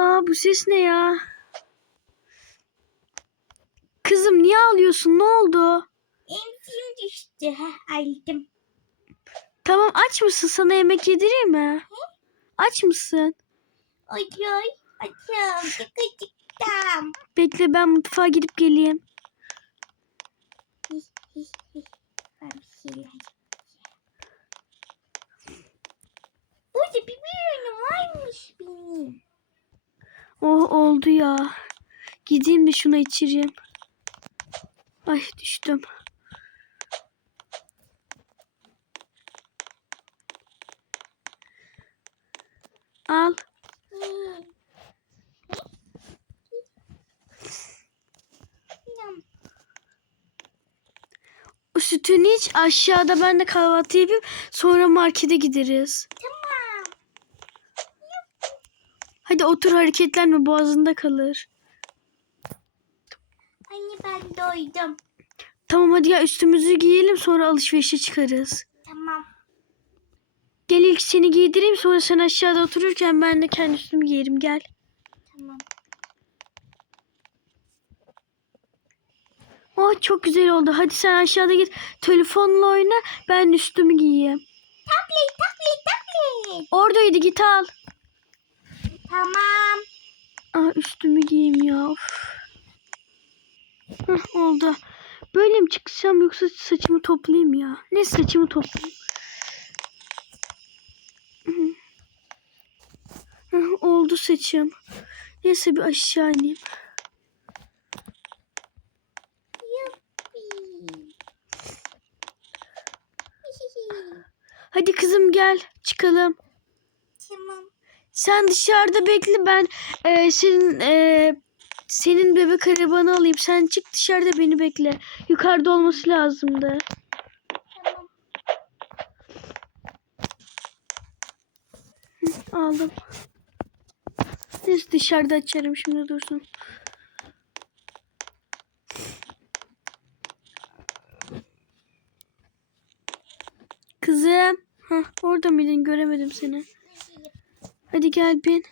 Aa bu ses ne ya? Kızım niye ağlıyorsun? Ne oldu? Emziğim düştü. Heh, aldım. Tamam aç mısın? Sana yemek yedireyim mi? Aç mısın? Ay ay. Açım. Çıkacıktım. Bekle ben mutfağa gidip geleyim. Ben bir şeyler Burada bir ürünüm varmış benim. Oh oldu ya. Gideyim de şuna içireyim. Ay düştüm. Al. Sütünü iç aşağıda ben de kahvaltı yapayım. Sonra markete gideriz. Tamam. Hadi otur hareketlenme boğazında kalır. Anne ben doydum. Tamam hadi ya üstümüzü giyelim sonra alışverişe çıkarız. Tamam. Gel ilk seni giydireyim sonra sen aşağıda otururken ben de kendi üstümü giyerim gel. Tamam. Oh çok güzel oldu. Hadi sen aşağıda git telefonla oyna ben üstümü giyeyim. Tablet tablet tablet. Oradaydı git al. Tamam. Aa, üstümü giyeyim ya. Of. Hah, oldu. Böyle mi çıksam yoksa saçımı toplayayım ya? Ne saçımı toplayayım? Oldu saçım. Neyse bir aşağı ineyim. Hadi kızım gel çıkalım. Sen dışarıda bekle ben e, senin e, senin bebek arabanı alayım. Sen çık dışarıda beni bekle. Yukarıda olması lazımdı. Tamam. Aldım. Neyse dışarıda açarım şimdi dursun. Kızım. Hah, orada mıydın? Göremedim seni. Hadi gel bin.